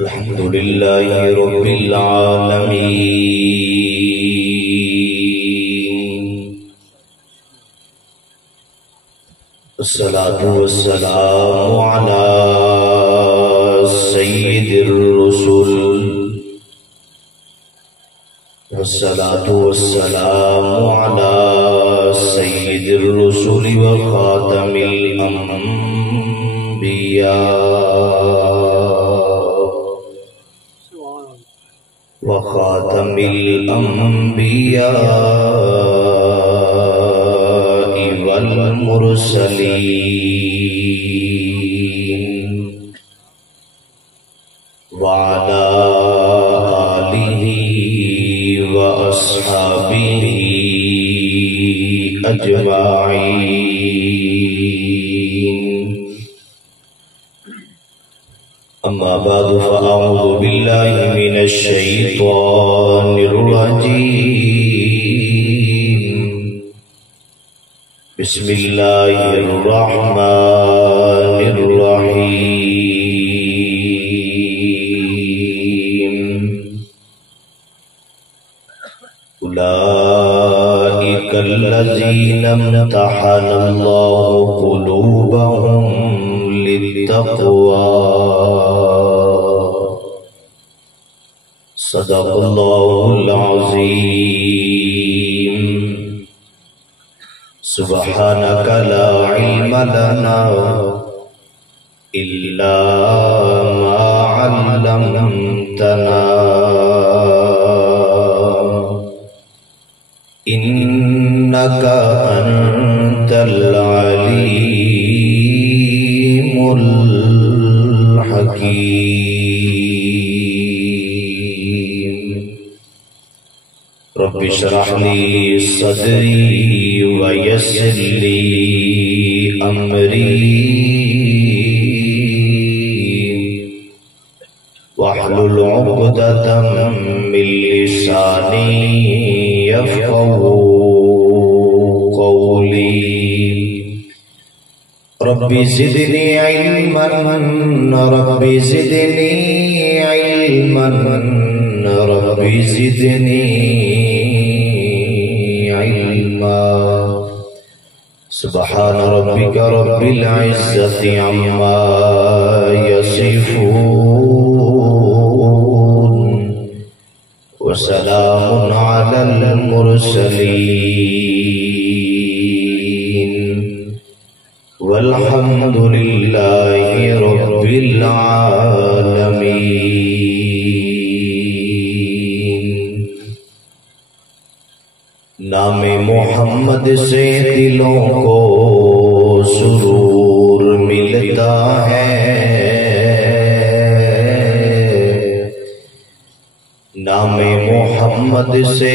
الحمد لله رب العالمين، والصلاة والسلام على سيد الرسل، والصلاة والسلام على سيد الرسل وخاتم الأنبياء والمرسلين، وعلى آله وأصحابه أجمعين. أما بعد، فأعوذ بالله من الشيطان الرجيم. بسم الله الرحمن الرحيم. أولئك الذين امتحن الله قلوبهم للتقوى. صدق الله العظيم. سبحانك لا علم لنا إلا ما علمتنا، إنك أنت العليم الحكيم. رب اشرح لي صدري ويسر لي أمري، واحلل عقدة من لساني يفقهوا قولي. رب زدني علما، رب زدني علما، رب زدني علما. سبحان ربك رب العزة عما يصفون، وسلام على المرسلين، والحمد لله رب العالمين. نام محمد سے دلوں کو سرور ملتا ہے، نام محمد سے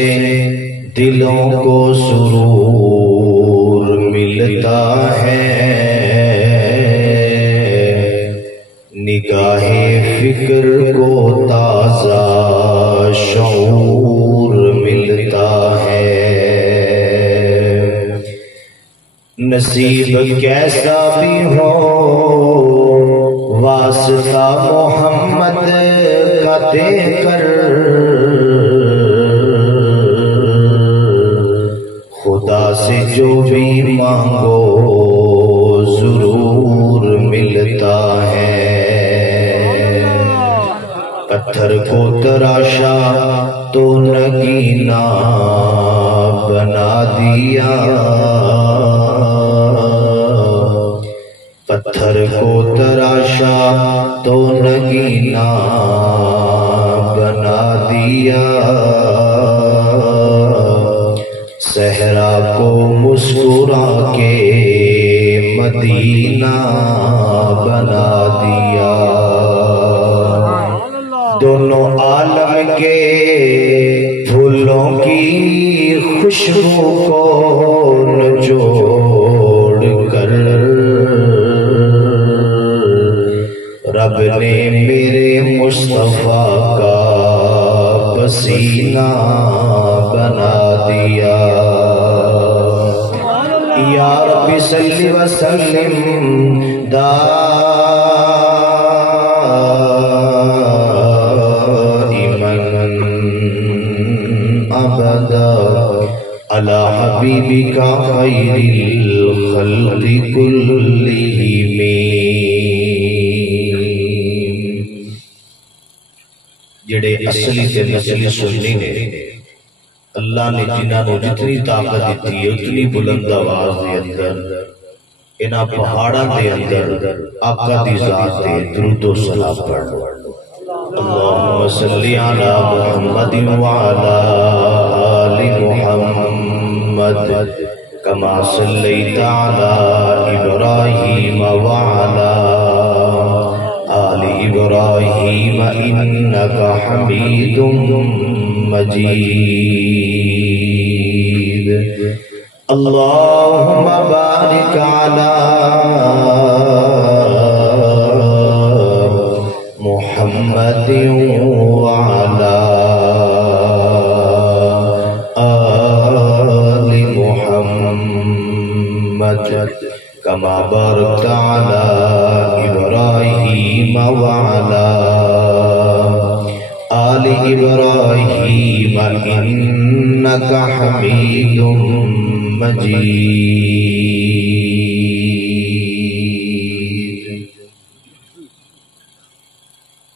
دلوں کو سرور ملتا ہے، نگاہ فکر کو تازہ شعور ملتا ہے. نصیب کیسا بھی ہو واسطہ محمد کا دے کر، خدا سے جو بھی مانگو ضرور ملتا ہے. پتھر کو تراشا تو نگینا بنا دیا، پتھر کو تراشا تو نگینا بنا دیا، صحرا کو مسکرا کے مدینہ بنا دیا. دونوں عالم کے پھولوں کی خوشبو کو نچوڑ کر رب نے میرے مصطفیٰ کا پسینہ بنا دیا. یا رب صلی وسلم حبیبک خیر الخلق کلہم۔ جڑے اصلی تے نسلی سنی نے اللہ نے جنہاں نو جتنی طاقت دیتی ہے اتنی بلند آواز دے اندر انہاں پہاڑاں دے اندر آقا دی ذات تے درود و سلام پڑھ اللہم صلی علی محمد وعلی آل محمد کما صلیت علی ابراہیم وعلی آل ابراہیم انکا حمید مجید۔ اللہم بارک علی محمد وعلی آل محمد کما بارکت علی ابراہیم وعلی آل ابراہیم انکا حمید مجید۔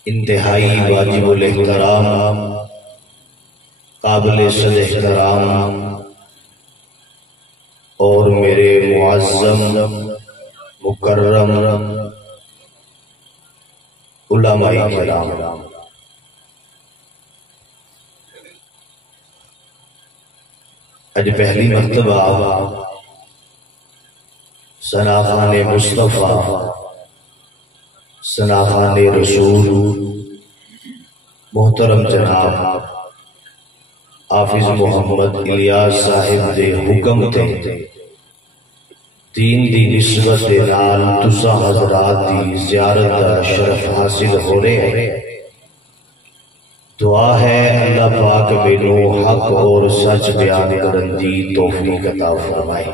انتہائی واجب الاحترام قابل صد احترام اور میرے معظم مکرم علماء کرام، اج پہلی مرتبہ ثناخان مصطفیٰ ثناخان رسول محترم جناب حافظ محمد الیاس صاحب دے حکم تے دین دی نسبت دے نال تساں حضرات دی زیارت دا شرف حاصل ہو رہے ہیں۔ دعا ہے اللہ پاک مینوں حق اور سچ بیان کرن دی توفیق عطا فرمائے۔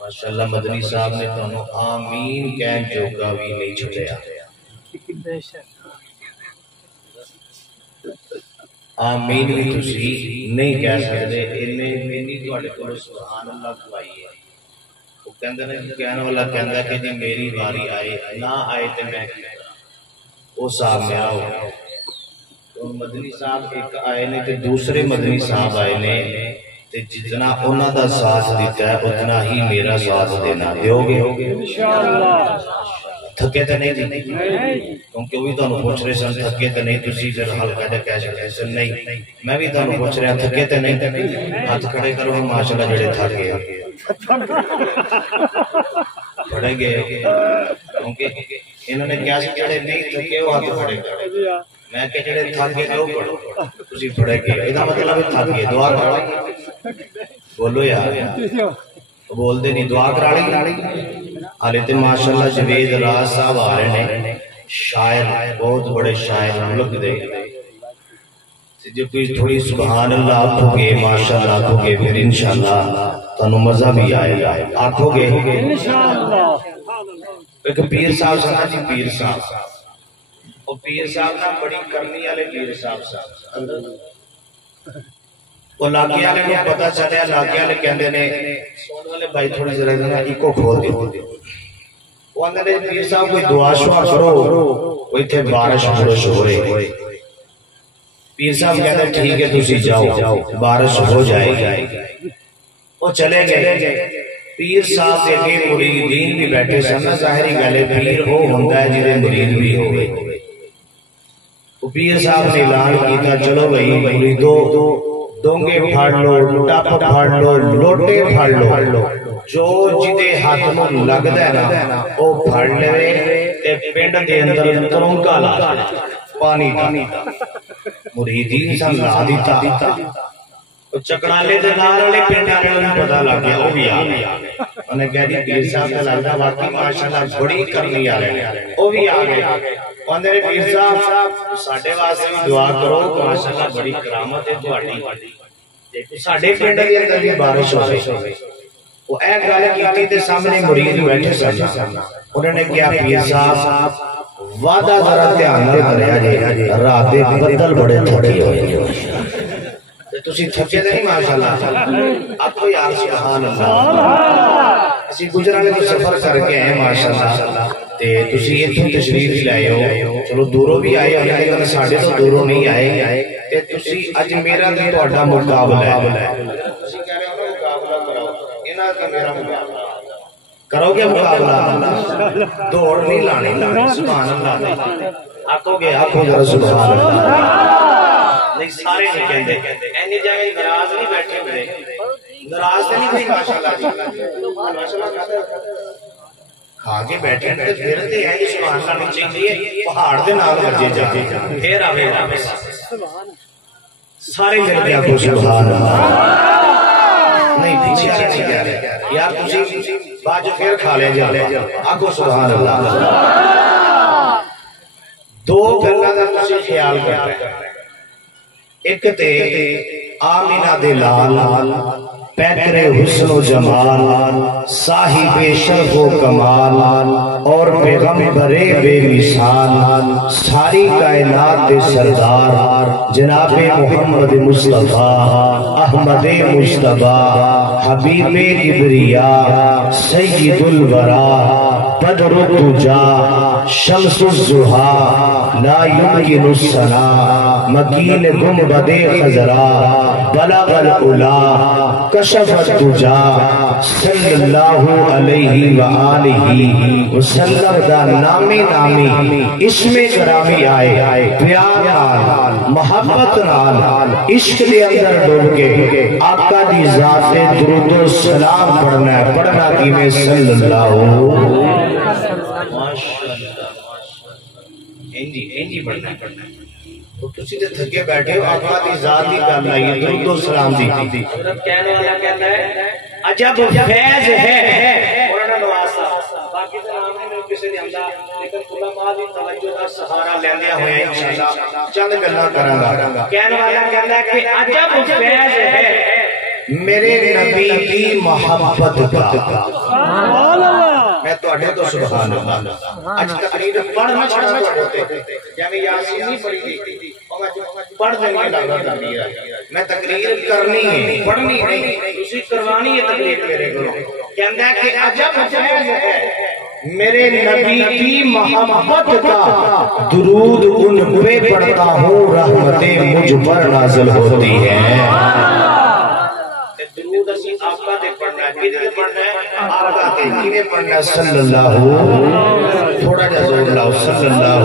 ماشاءاللہ مدنی صاحب نے تانوں آمین کہن جوگا بھی نہیں چھڑیا۔ آمین بھی تسی نہیں کہہ سکتے، انہیں مینی تواڈے کول سبحان اللہ کھوائی ہے۔ وہ کہندے نے کہنے والا کہندا کہ جی میری باری آئے نہ آئے تے میں کی کراں، وہ صاحب میرا ہو گیا۔ تو مدنی صاحب ایک آئے نے تے دوسرے مدنی صاحب آئے نے تے جتنا انہاں دا ساتھ دیتا ہے اتنا ہی میرا ساتھ دینا دیو گے انشاءاللہ۔ تھکے تے نہیں دی کیونکہ وہ بھی تانوں پوچھ رہے سن تھکے تے نہیں، تسی پھر ہلکا جا کہہ سکتے سن نہیں، میں بھی تانوں پوچھ رہا تھکے تے نہیں، ہاتھ کھڑے کرو ماشاءاللہ جڑے تھکے پڑھے گئے کیونکہ انہوں نے کیا سے جڑے نہیں تھکے وہ ہاتھ کھڑے کرو، میں کہ جڑے تھکے جو پڑھو تسی پڑھے گئے، ایدہ مطلب تھکے دعا کرو بولو یار بول دے نہیں دعا کرا لی۔ آلے تے ماشاءاللہ جوید راز صاحب آ رہے ہیں، شاعر بہت بڑے شاعر ملک دے، جو کوئی تھوڑی سبحان اللہ آکھو گے ماشاءاللہ آکھو گے پھر انشاءاللہ تانوں مزہ بھی آئے گا آکھو گے انشاءاللہ۔ ایک پیر صاحب سنا جی پیر صاحب، وہ پیر صاحب نا بڑی کرنی والے پیر صاحب وہ لاگے والے کو پتا چلیا، لاگے والے کہندے نے سونے والے بھائی تھوڑی ذرا نا ایکو کھول دیو، وہ اندر نے پیر صاحب کوئی دعا شعا کرو، وہ ایتھے بارش ہو رہے، پیر صاحب کہتے ہیں ٹھیک ہے تسی جاؤ بارش ہو جائے گی، وہ چلے گئے۔ پیر صاحب دے کے مریدین بھی بیٹھے سن، ظاہری گل ہے پیر وہ ہوندا ہے جڑے مرید بھی ہوئے۔ وہ پیر صاحب نے اعلان کیتا چلو بھائی مریدو ڈونگے پھاڑ لو، ٹپ پھاڑ لو، لوٹے پھاڑ لو، جو جدے ہاتھ نوں لگدا ہے نا او پھاڑ لے تے پنڈ دے اندر ترنگا لا پانی دا مریدین سن لا دیتا۔ چکرالے دے نال والے پنڈ والے نوں پتہ لگ گیا، وہ بھی آ گئے، انہیں کہہ دی پیر صاحب دا لگدا واقعی ماشاءاللہ بڑی کرنی آ رہے ہیں، وہ بھی آ گئے۔ اندر پیر صاحب ساڈے واسطے بھی دعا کرو کہ ماشاءاللہ بڑی کرامت ہے تہاڈی، ساڈے پنڈ دے اندر بھی بارش ہوے۔ وہ اے گل کیتی تے سامنے مرید بیٹھے سن، انہوں نے کہا پیر صاحب وعدہ ذرا دھیان نال کریا جے، رات دے بدل بڑے تھوڑے ہوئے، تسی تھکے نہیں ماشاءاللہ آپ کو یار سبحان اللہ اسی گجرانے تو سفر کر کے ہیں ماشاءاللہ تے تسی اتھوں تشریف لائے ہو چلو دوروں بھی آئے لیکن ساڑھے تو دوروں نہیں آئے تے تسی اج میرا تے تہاڈا مقابلہ ہے تسی کہہ رہے ہو نا مقابلہ کراؤ انہاں کا میرا مقابلہ کرو گے مقابلہ دوڑ نہیں لانی سبحان اللہ آکو گے آکو ذرا سبحان اللہ نہیں سارے نہیں کہندے اینی جگہ ناراض نہیں بیٹھے ہوئے ناراض نہیں ہوئی ماشاءاللہ جی کھا کے بیٹھے تے پھر تے ہے سبحان اللہ نہیں چاہیے پہاڑ دے نال وجے جا پھر آوے سارے مل کے آکو سبحان اللہ نہیں پیچھے نہیں کہہ رہے یار تسی باج پھر کھا لے جا آکو سبحان اللہ دو گلاں دا تسی خیال کرنا ایک تے آمینہ دے لال پیکر حسن و جمال صاحب شرف و کمال اور پیغمبر بے مثال ساری کائنات دے سردار جناب محمد مصطفیٰ احمد مصطفیٰ حبیب کبریا سید الورا بدر الدجا شمس الضحی لا یمکن الثنا مکین گنبد خضرا بلغ العلا کشف الدجا صلی اللہ علیہ وآلہ وسلم دا نامی اسم گرامی آئے پیار نال محبت نال عشق دے اندر ڈول کے آقا دی ذات درود و سلام پڑھنا کی میں صلی اللہ انجی پڑھنا تو تسی تے تھکے بیٹھے ہو آقا دی ذات دی گل آئی درود و سلام دی کہنے والا کہتا ہے عجب فیض ہے مولانا نواز صاحب باقی تے نام نہیں کسی نے آندا لیکن علماء دی توجہ دا سہارا لیندے ہوئے انشاءاللہ چند گلاں کراں گا کہنے والا کہتا ہے کہ عجب فیض ہے میرے نبی کی محبت کا سبحان اللہ میں تو اڈے تو سبحان اللہ اج تقریر پڑھنا چھڑا ہوتے جیویں یاسین نہیں پڑھی گئی پڑھ دیں گے میں تقریر کرنی ہے پڑھنی نہیں اسی کروانی ہے تقریر میرے کو کہندا ہے کہ عجب فیض ہے میرے نبی کی محبت کا درود ان پہ پڑھتا ہوں رحمتیں مجھ پر نازل ہوتی ہیں درود اسی آقا دے پڑھنا ہے کدے دے پڑھنا ہے آقا دے کیویں پڑھنا ہے صلی اللہ تھوڑا جا زور لاؤ صلی اللہ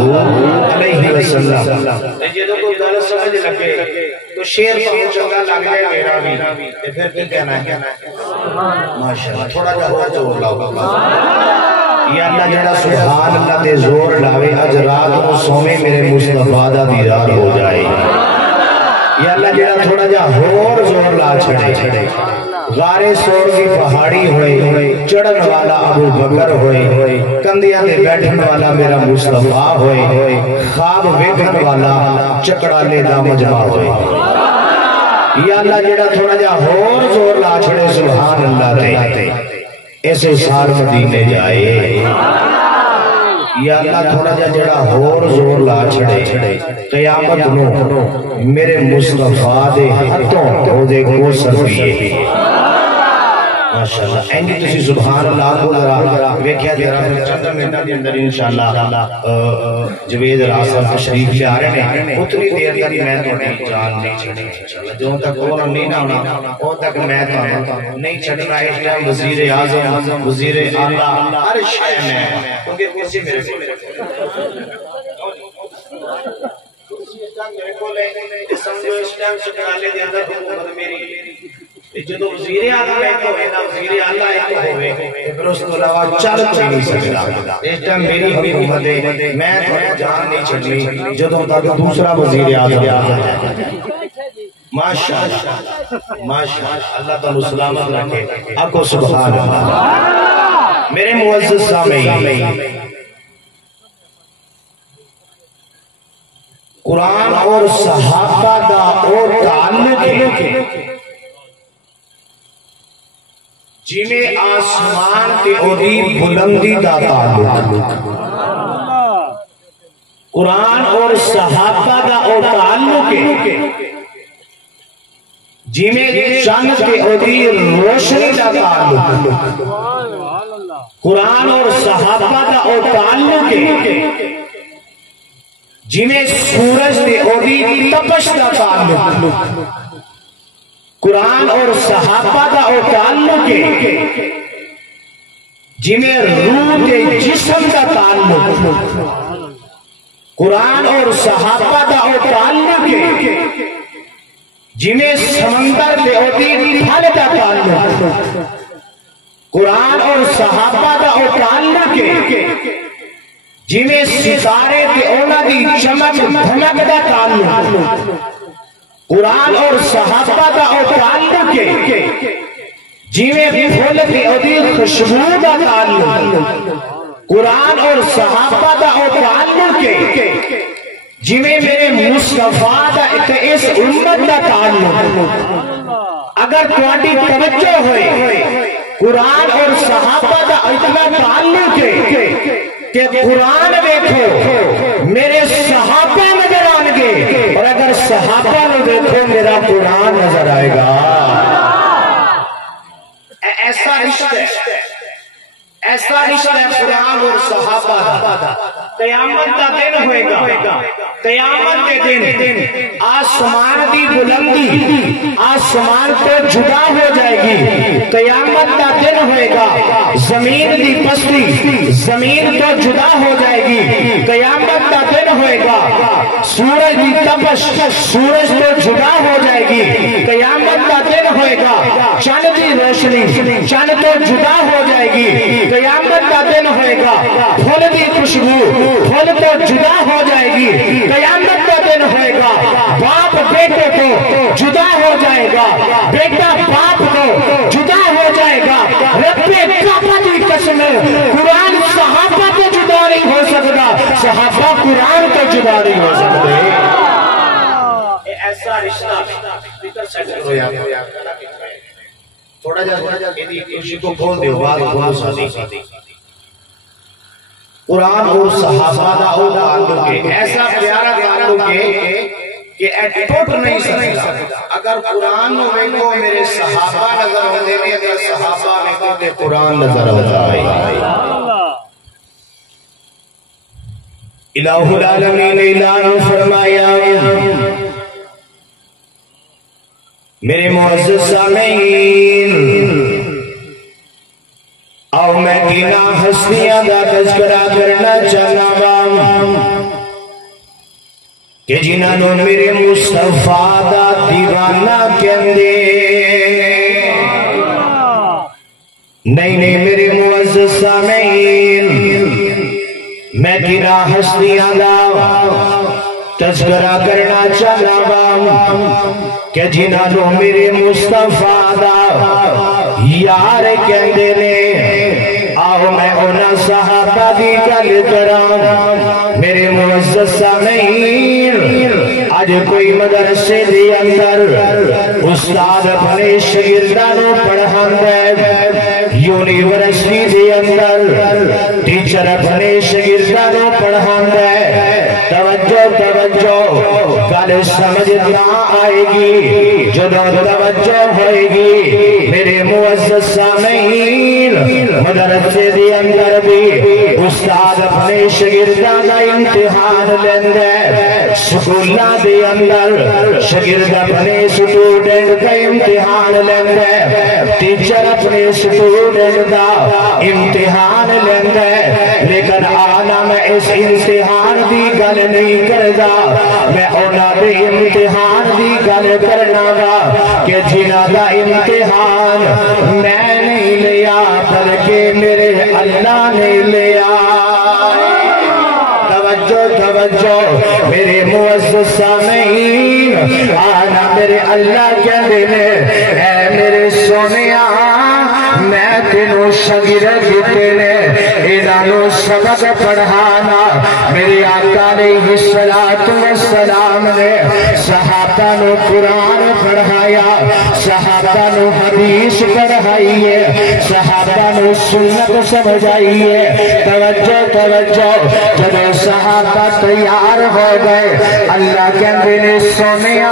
علیہ وسلم تے جدوں کوئی گل سمجھ لگے تو شعر تو چنگا لگ رہا ہے میرا بھی تے پھر کی کہنا ہے ماشاءاللہ تھوڑا جا اور زور لاؤ یا اللہ جڑا سبحان اللہ دے زور لاوے اج رات کو سویں میرے مصطفیٰ دا دیدار ہو جائے یا اللہ جڑا تھوڑا جا اور زور لا چھڑے غار سور کی پہاڑی ہوئے چڑھن والا ابو بکر ہوئے کندیاں دے بیٹھن والا میرا مصطفیٰ ہوئے خواب ویکھن والا چکڑالے دا مجمع ہوئے یا اللہ جڑا تھوڑا جا اور زور لا چھڑے سبحان اللہ تے ایسے سار مدینے جائے یا اللہ تھوڑا جا جڑا اور زور لا چھڑے قیامت نو میرے مصطفیٰ دے ہتھوں ہو دے کو سرفیے ماشاءاللہ اینجی تسی سبحان اللہ کو ذرا ویکھیا ذرا چند منٹ دے اندر انشاءاللہ جوید راسل تشریف لے آ رہے ہیں اتنی دیر تک میں تہاڈی جان نہیں چھڈنی انشاءاللہ جو تک وہ نہیں نہ ہونا او تک میں تہاڈا نہیں چھڈنا اس ٹائم وزیر اعظم وزیر اعلی ہر شے میں کیونکہ کرسی میرے کو لے سمجھو اس ٹائم چکرالے دے اندر حکومت میری جدو وزیر اعلی ایک ہوئے نا وزیر اعلی ایک ہوئے پھر اس کو علاوہ چل کوئی نہیں سکتا اس ٹائم میری حکومت ہے میں تو جان نہیں چھڑنی جدو تک دوسرا وزیر اعلی ماشاءاللہ ماشاءاللہ اللہ تعالی سلامت رکھے آپ کو سبحان اللہ میرے معزز سامعین قرآن اور صحابہ دا اور تعلق جی میں آسمان تے اوری بلندی دا تعلق قرآن اور صحابہ دا اور تعلق جیویں چند تے اودی روشنی دا تعلق، قرآن اور صحابہ دا او تعلق ہے، جیویں سورج تے اودی تپش دا تعلق، قرآن اور صحابہ دا او تعلق ہے، جیویں روح تے جسم دا تعلق، قرآن اور صحابہ دا او تعلق ہے، جنہیں سمندر دے اوٹی پھل دا تعلق، قرآن اور صحابہ دا او تعلق ہے، جنہیں ستارے دے اونا دی چمک دھمک دا تعلق، قرآن اور صحابہ دا او تعلق ہے، جنہیں پھول دے اوٹی خوشبو دا تعلق، قرآن اور صحابہ دا او تعلق ہے، جویں میرے مصطفیٰ دا اس امت دا تعلق۔ اگر تواڈی توجہ ہوئے قرآن اور صحابہ دا اتنا تعلق ہے کہ قرآن دیکھو میرے صحابہ نظر آن گے، اور اگر صحابہ نو دیکھو میرا قرآن نظر آئے گا۔ ایسا رشتہ ہے، ایسا رشتہ ہے قرآن اور صحابہ دا۔ قیامت دا دن ہوئے گا، قیامت کے دن آسمان دی بلندی آسمان تو جدا ہو جائے گی، قیامت دا دن ہوئے گا، زمین دی پستی زمین تو جدا ہو جائے گی، قیامت دا دن ہوئے گا، سورج دی تپش سورج تو جدا ہو جائے گی، قیامت دا دن ہوئے گا، چاند دی روشنی چاند تو جدا ہو جائے گی، قیامت دا دن ہوئے گا، پھول دی خوشبو پھول تو جدا ہو جائے گی، قیامت کا دن ہوئے گا، باپ بیٹے کو جدا ہو جائے گا، بیٹا باپ کو جدا ہو جائے گا، رب کعبہ کی قسم قرآن صحابہ کو جدا نہیں ہو سکتا، صحابہ قرآن کو جدا نہیں ہو سکتے۔ ایسا رشتہ تھوڑا جا خوشی کو کھول دیو، بات کھول ساتھی، قرآن اور صحابہ دا او تعلق ہے، ایسا پیارا تعلق ہے کہ ٹوٹ نہیں سکتا۔ اگر قرآن نو ویکھو میرے صحابہ نظر ہوندے نے، اگر صحابہ ویکھو تے قرآن نظر ہوندا ہے۔ الہ العالمین اعلان فرمایا، میرے معزز سامعین، آؤ میں کینا ہستیاں دا تذکرہ کرنا چاہنا گا کہ جنہاں نو میرے مصطفیٰ دا دیوانہ کہندے، نہیں میرے معزز سامعین، میں کینا ہستیاں دا تذکرہ کرنا چاہنا گا کہ جنہاں نو میرے مصطفیٰ دا یار کہندے نے۔ آؤ میں انہاں صحابہ دی گل کراں، میرے معزز سامعین، آج کوئی مدرسے دے اندر استاد اپنے شاگرداں نو پڑھاندا ہے، یونیورسٹی دے اندر ٹیچر اپنے شاگرداں نو پڑھاندا ہے، توجہ گل سمجھ نہ آئے گی، جدوں توجہ ہوئے گی میرے معزز سامعین، مدرسے دے اندر بھی استاد اپنے شاگرداں دا امتحان لیندا ہے، سکولاں دے اندر شاگرد اپنے سٹوڈنٹ دا امتحان لیندا ہے، ٹیچر اپنے سٹوڈنٹ دا امتحان لیندا ہے، لیکن آنا میں اس امتحان دی گل نہیں کردا، میں انہاں دے امتحان دی گل کرنا گا کہ جنہاں دا امتحان میں نہیں لیا بلکہ میرے اللہ نے لیا۔ توجہ میرے معزز سامعین، آنا میرے اللہ کہندے نے، اے میرے سونیا میں تینوں شاگرد دیتے نے، انہاں نو سبق پڑھانا، میرے آقا علیہ الصلوۃ السلام نے صحابہ نو قرآن پڑھایا، صحابہ نو حدیث پڑھائیے، صحابہ نو سنت سمجھائیے۔ توجہ توجہ، جب صحابہ تیار ہو گئے اللہ کہندے نے سونیا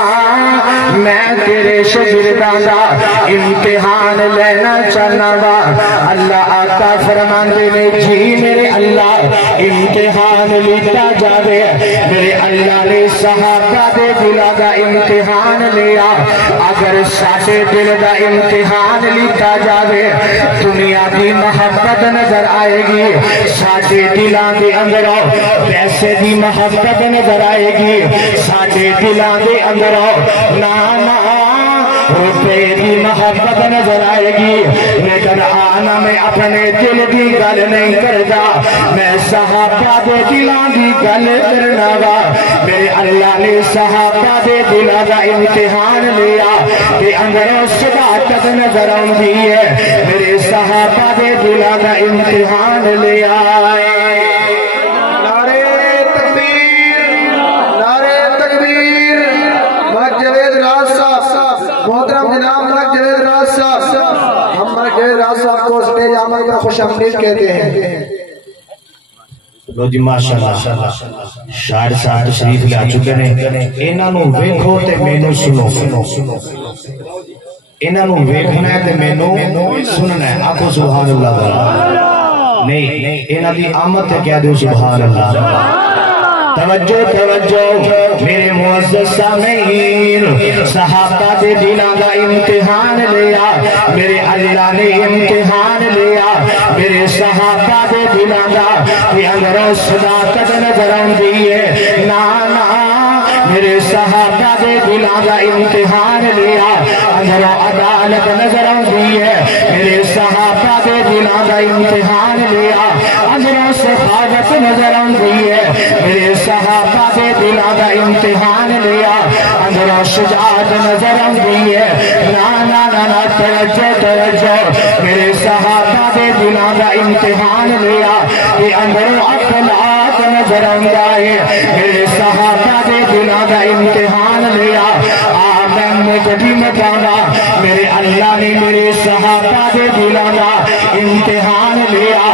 میں تیرے شاگرداں دا امتحان لینا چاہنا وا۔ اللہ آقا فرماندے نے جی میرے اللہ امتحان لیتا جاوے۔ میرے اللہ نے صحابہ دے دلاں دا امتحان لیا۔ اگر ساڈے دل دا امتحان لیتا جاوے دنیا دی محبت نظر آئے گی، ساڈے دلاں دے اندروں پیسے دی محبت نظر آئے گی، ساڈے دلاں دے اندروں نانا روپے دی محبت نظر آئے گی۔ لیکن آنا میں اپنے دل دی گل نہیں کردا، میں صحابہ دے دلاں دی گل کرنا وا۔ میرے اللہ نے صحابہ دے دلاں دا امتحان لیا تے اندروں صداقت نظر آندی ہے۔ میرے صحابہ دے دلاں دا امتحان لیا۔ محترم جناب ملک جاوید راز صاحب، ہم ملک جاوید راز صاحب کو اسٹیج آمد پر خوش آمدید کہتے ہیں۔ لو جی ماشاءاللہ شاعر صاحب تشریف لے چکے نے، انہاں نو ویکھو تے مینوں سنو، انہاں نو ویکھنا ہے تے مینوں سننا ہے۔ آکھو سبحان اللہ، نہیں انہاں دی آمد تے کہہ دیو سبحان اللہ۔ توجہ توجہ میرے معزز سامعین، صحابہ دے دلاں دا امتحان لیا، میرے اللہ نے امتحان لیا۔ میرے صحابہ دے دلاں دا کہ اندروں صداقت نظر آندی ہے، نانا میرے صحابہ دے دلاں دا امتحان لیا، اندروں عدالت نظر آندی ہے۔ میرے صحابہ دے دلاں دا امتحان لیا، اندروں سخاوت نظر آندی ہے۔ میرے صحابہ دے دلاں دا امتحان لیا، اندروں شجاعت نظر آندی ہے۔ نا توجہ توجہ، میرے صحابہ دے دلاں دا امتحان لیا کہ اندروں اخلاق نظر آندا ہے۔ میرے صحابہ دے دلاں دا امتحان لیا، میں مجھے مٹانا، میرے اللہ نے میرے صحابہ دے دلاں دا امتحان لیا۔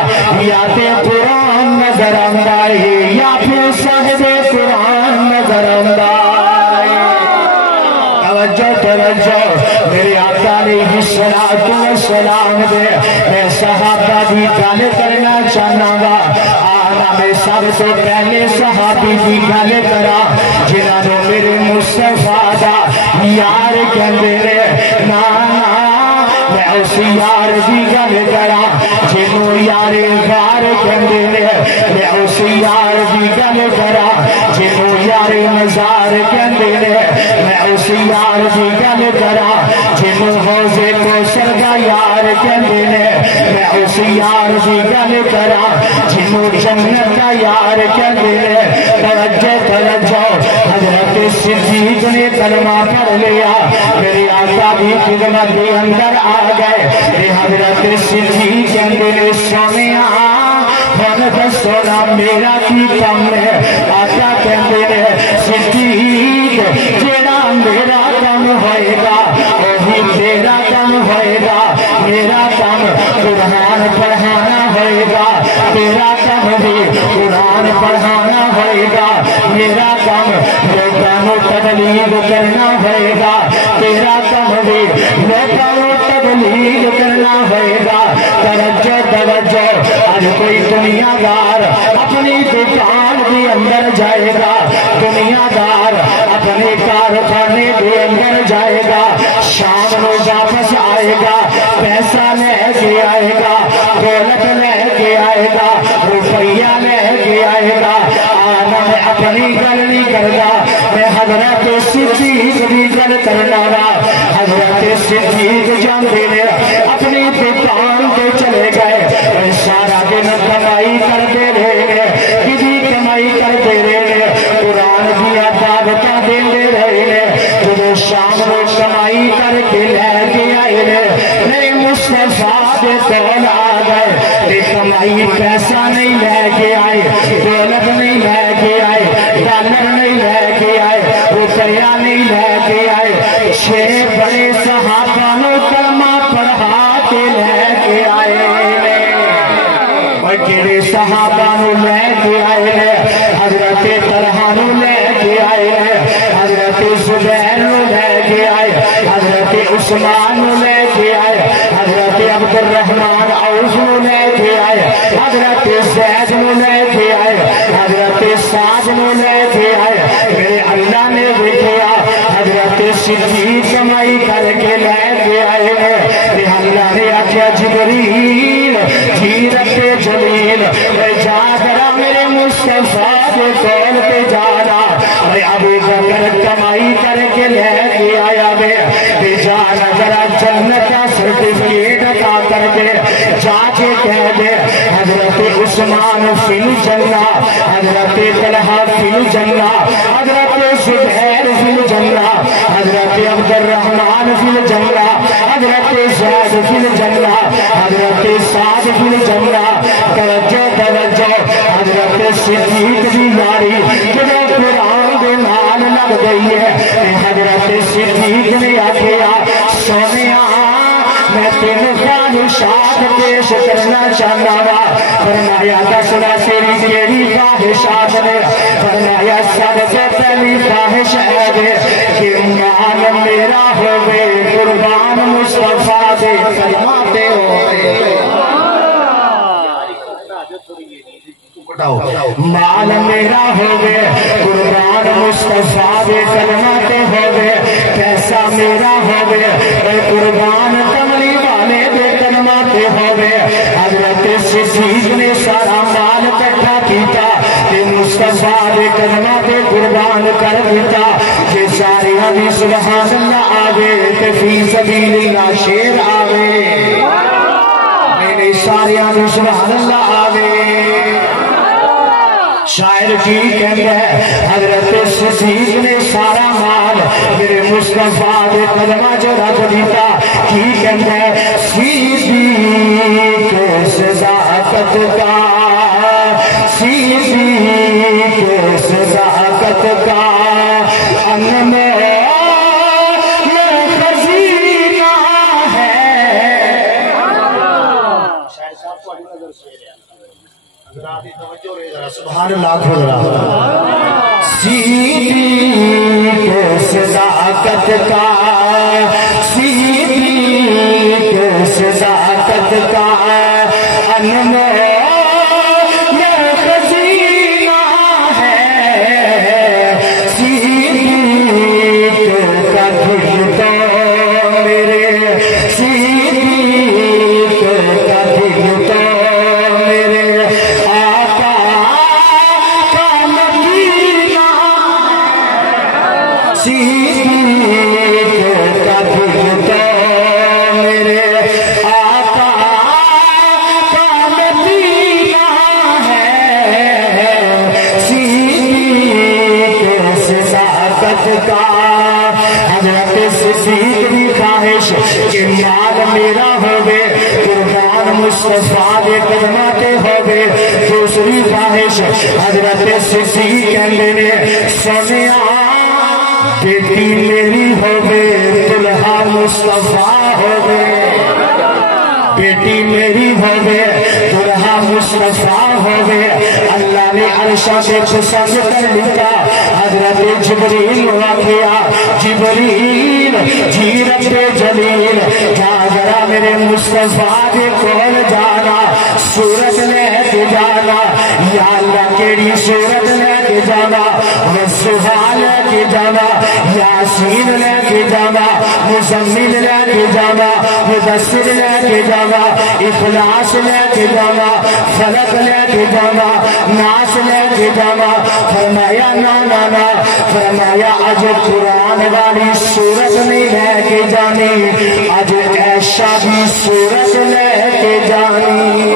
یا تے قرآن نظر آندا ہے یا پھر صاحب قرآن نظر آندا ہے۔ توجہ توجہ، میرے آقا علیہ الصلوۃ والسلام دے میں صحابہ دی گل کرنا چاہنا وا۔ آنا میں سب سے پہلے صحابی دی گل کرا جنہاں نو میرے مصطفیٰ دا یار کہندے نے۔ نانا میں اس یار دی گل کرا جنوں یار غار کہندے نے، میں اس یار دی گل کرا جنوں یار مزار کہندے نے، میں اس یار دی گل کرا جنوں حوض کوثر دا یار کہندے نے، میں اس یار دی گل کرا جنوں جنت دا یار کہندے نے۔ توجہ توجہ، حضرت صدیق نے کلمہ پڑھ لیا، میرے آقا بھی خدمت کے اندر آ گئے۔ حضرت صدیق کہندے نے سونیا ہن دسونا میرا کی کم ہے۔ آقا کہندے نے صدیق جیڑا میرا کم ہوئے گا وہی تیرا کم ہوئے گا۔ میرا کم قرآن پڑھانا ہوئے گا، تیرا کم بھی قرآن پڑھانا ہوئے گا۔ میرا کم لوگوں کو تبلیغ کرنا ہوئے گا، تیرا کم بھی لوگوں کو تبلیغ کرنا ہوئے گا۔ توجہ توجہ، آج کوئی دنیا دار اپنی دکان کے اندر جائے گا، دنیا دار اپنے کارخانے کے اندر جائے گا، شام کو واپس آئے گا، پیسہ لے کے آئے گا، دولت لے کے آئے گا، روپیہ لے کے آئے گا۔ آنا میں اپنی گل نہیں کرتا، میں حضرت صدیق کی گل کرنا وا۔ حضرت صدیق جاندے نے اپنی دکان پہ چلے گئے، سارا دن کمائی کرتے رہے، کسی کمائی کرتے رہے، قرآن کی دعوتاں دیندے رہے۔ جب شام کو کمائی کر کے لے کے آئے میرے مصطفیٰ دے کول آ گئے، کمائی پیسہ نہیں لے کے آئے، دولت نہیں لے کے آئے، ڈالر نہیں لے کے روپیہ نہیں لے کے آئے 6 بڑے صحابہ نو کلمہ پڑھا کے لے کے آئے کیڑے صحابہ نو لے کے آئے حضرت طلحہ نو لے کے آئے حضرت زبیر نو لے کے آئے حضرت عثمان نو لے کے آئے حضرت عبد الرحمن عوف نو لے کے آئے حضرت زید نو لے کے آئے حضرت سعد نو لے کے آئے میرے اللہ نے دیکھا حضرت صدیق کمائی کر کے لے کے آئے اللہ نے آخیا جبریل جیرت جلیل جا کرا میرے مصطفیٰ کے کول پہ جانا ابو بکر کمائی کر کے لے کے آیا بے جانا ذرا جنت کا سرٹیفکیٹ عطا کر کے جا کے کہہ دے حضرت عثمان فی الجنہ حضرت طلحہ فی الجنہ حضرت زبیر فی الجنہ حضرت عبد الرحمن فی الجنہ حضرت زید فی الجنہ حضرت سعد فی الجنہ توجہ توجہ حضرت صدیق دی یاری جو قرآن دے نال لگ گئی ہے حضرت صدیق نے آخیا سونیا میں تینوں خواہشات پیش کرنا چاہتا وا فرمایا دسنا تیری کیڑی خواہشات نے فرمایا سب سے پہلی خواہش ہے کہ مال میرا ہوئے قربان مصطفیٰ دے کلمہ دے ہوئے مال میرا ہوئے قربان مصطفیٰ دے کلمہ دے ہوئے پیسہ میرا ہوئے قربان کملی والے دے کلمہ دے ہوئے حضرت صدیق نے سارا مال کٹھا کیتا کہ مصطفیٰ دے کلمہ دے قربان کر دیتا کہ ساری حدیث سبحان اللہ آوے کہ فی سبیل اللہ شیر آوے میرے ساری حدیث سبحان اللہ آوے شاعر کی کہتے ہیں حضرت صدیق نے سارا مال میرے مصطفیٰ دے قدمہ جو رکھ دیتا کی کہتے ہیں صدیق صداقت کا صدیق صداقت کا انمول خزینہ ہے شاعر صاحب کو نظر سے سبحان اللہ کھولا صدیق صداقت کا صدیق صداقت کا انمول خزینہ ہے صدیق کا دل تو میرے صدیق کا دل تو میرے مصطفیٰ دے قدمہ تے ہوئے دوسری خواہش حضرت صدیق کہندے نے سونیا بیٹی میری ہوئے طلحہ مصطفیٰ ہوئے بیٹی میری ہوئے طلحہ مصطفیٰ ہوئے اللہ نے عرشہ سے پسند کر لکھا حضرت جبریل واقعہ جبریل جیرت جلیل جا ذرا میرے مصطفیٰ دے کول جانا صورت لے کے جانا یا اللہ کیڑی صورت لے کے جانا وصفہ لے کے جانا یاسین لے کے جانا مزمل لے کے جانا مدثر لے کے جانا اخلاص لے کے جانا فلق لے کے جانا ناس لے کے جانا فرمایا نا فرمایا اج قرآن والی صورت نہیں لے کے جانی اج عائشہ بھی صورت لے کے جانی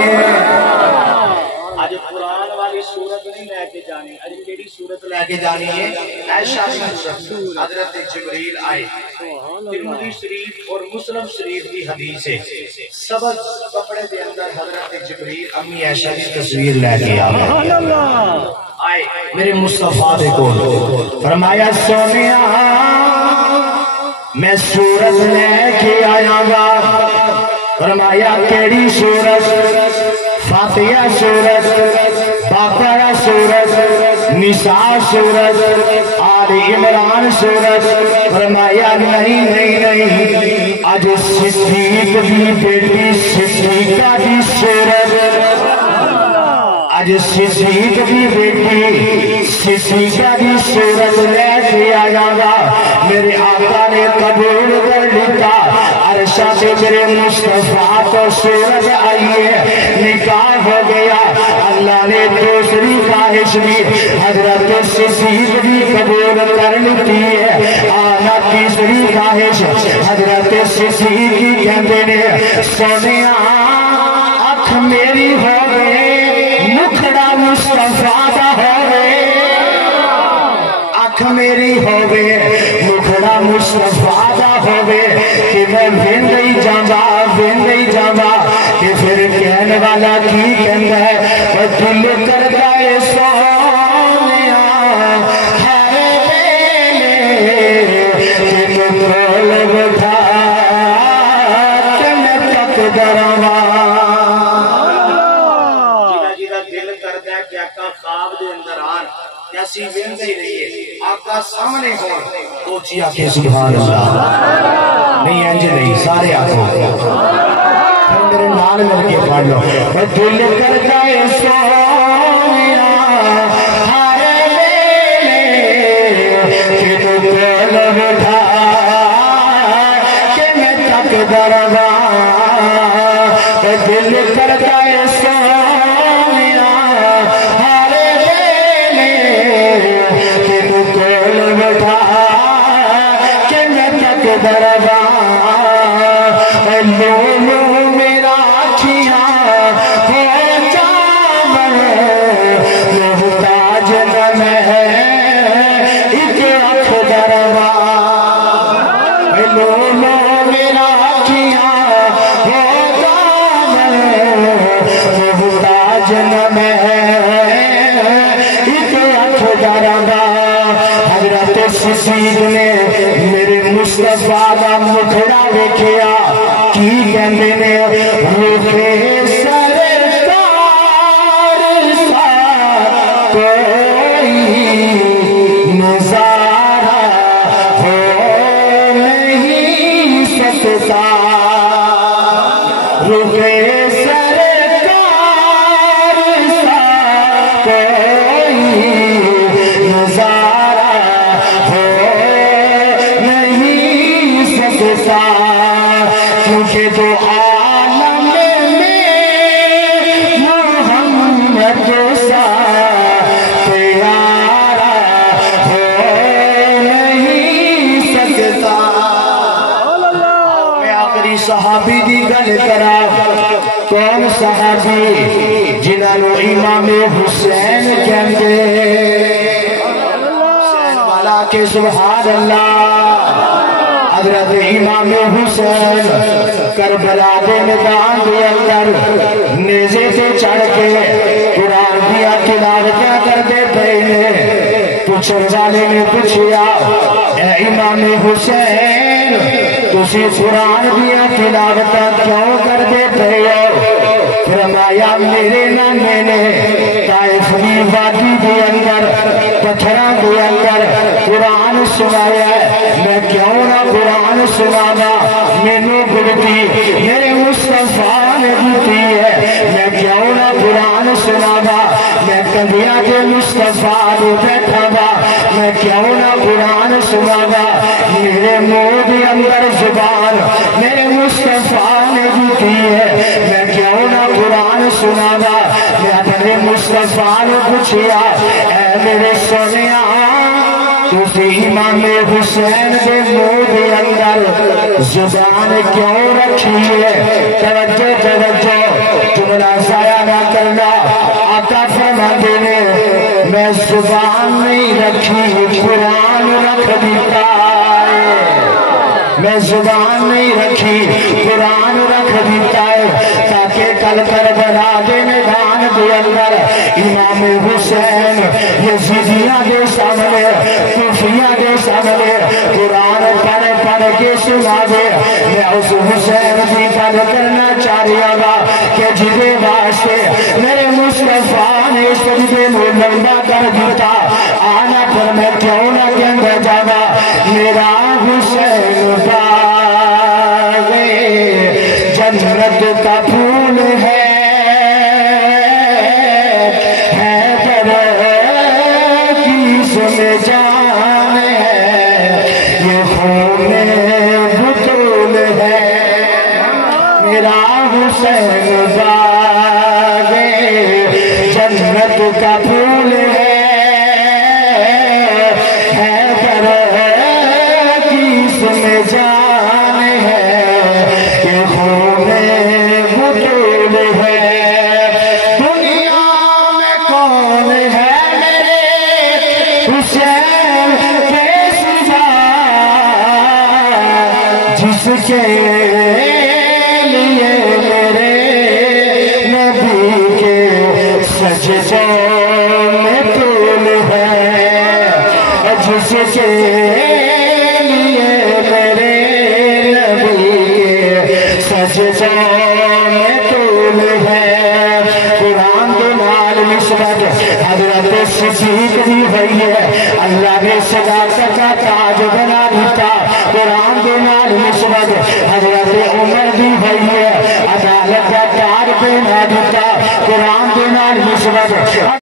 اج قرآن والی صورت نہیں لے کے جانی اج کیڑی صورت لے کے جانی ہے عائشہ کی صورت حضرت جبریل آئے ترمذی شریف اور مسلم شریف کی حدیث ہے سبز کپڑے دے اندر حضرت جبریل امی عائشہ کی تصویر لے کے آئے میرے مصطفیٰ دے کول فرمایا سونیا میں سورت لے کے آیا گا فرمایا کیڑی سورت فاتحہ سورت بقرہ سورت نساء سورت آل عمران سورت فرمایا نہیں نہیں نہیں آج صدیق دی بیٹی صدیقہ دی سورت آج صدیق دی بیٹی صدیقہ دی صورت لے کے آیا گا میرے آقا نے قبول کر لیتا عرشہ سے میرے مصطفیٰ تو صورت آئی ہے نکاح ہو گیا اللہ نے دوسری خواہش بھی حضرت صدیق بھی قبول کر لیتی ہے آنا تیسری خواہش حضرت صدیق کی کہتے نے سونیا آنکھ میری ہو گئے مکھڑا مصطفیٰ دا ہوئے آنکھ میری ہوئے مکھڑا مصطفیٰ دا ہوئے کہ میں ویندئی جاما کہ پھر کہنے والا کی کہندا ہے وہ دل کر گئے سونیا ہر ویلے کہ مکھڑ بٹھا کہ میں تک درما کیسی ویندے ہی رہی ہے آقا سامنے ہو اوچی آکے سبحان اللہ نہیں انج نہیں سارے آقا پھر میرے نال مل کے پڑھ لو میں دل کر گئے سونیا ہر ویلے کہ تو دل بٹھا کہ میں تک دروا میں دل کر گئے سونیا ہر ویلے کہ تو دل بٹھا کہ میں تک دروا لولو میرا کھیاں ہو جامن محتاج نہ میں ایک آنکھ دروا لولو میرا کھیاں ہو جامن محتاج نہ میں ایک آنکھ دروا حضرت صدیق نے میرے مصطفیٰ دا مکھڑا ویکھیا کی کہندے نے روحے سرکار سا کوئی نظارہ ہو نہیں سکتا روحے سرکار سا کوئی نظارہ ہو نہیں سکتا کیونکہ جو عالم میں محمد سا پیارا ہو نہیں سکتا میں آخری صحابی دی گل کرا کون صحابی جنہاں نو امام حسین کہندے حسین والا کے سبحان اللہ حضرت امام حسین کربلا دے میدان دے اندر نیزے سے چڑھ کے قرآن دیا تلاوتاں کردے پئے نے پوچھن والے نے پوچھیا اے امام حسین تسی قرآن دیا تلاوتاں کیوں کردے پئے ہو فرمایا میرے نانے نے طائف دی وادی دے اندر پتھراں دے اندر قرآن سنایا ہے میں کیوں نہ قرآن سنانا مینو گڑتی میرے مصطفیٰ نے دیتی ہے میں کیوں نہ قرآن سنانا میں کندھیاں کے مصطفیٰ دے بیٹھا گا میں کیوں نہ قرآن سنانا میرے منہ دے اندر زبان میرے مصطفیٰ نے دیتی ہے میں کیوں نہ قرآن سنانا میں اپنے مصطفیٰ نے پوچھیا اے میرے سونیا تسی امام حسین دے منہ دے اندر زبان کیوں رکھی ہے توجہ جملہ ضائع نہ کرنا آقا فرماتے نے میں زبان نہیں رکھی قرآن رکھ دیتا ہے میں زبان نہیں رکھی قرآن رکھ دیتا ہے تاکہ کل کربلا دے میدان دے اندر امام حسین یزیدیاں دے سامنے کوفیاں دے سامنے قرآن پڑھ پڑھ کے سنا دے. میں اس حسین کی گل کرنا چاہ رہا گا کہ جدے واسطے میرے مصطفیٰ نے سجدے میں لمبا کر دیتا. آنا پھر میں کیوں نہ کہندا جاواں میرا حسین باغ جنت کا پھول ہے جان ہے یہ خون بطول ہے میرا حسین باغ جنت کا پھول ہے پر کس میں جان ہے یہ خون بطول ہے. دنیا میں کون ہے حسین کے سجا جس کے لیے میرے نبی کے سجدوں میں طول ہے. جس کے لیے میرے نبی کے سجدوں میں طول ہے. قرآن کے نال نسبت حضرت صدیق بھی ہوئی ہے. اللہ نے صداقت کا تاج بنا دیتا. قرآن کے نال نسبت حضرت عمر بھی ہوئی ہے. عدالت کا تاج بنا دیتا. قرآن کے نال نسبت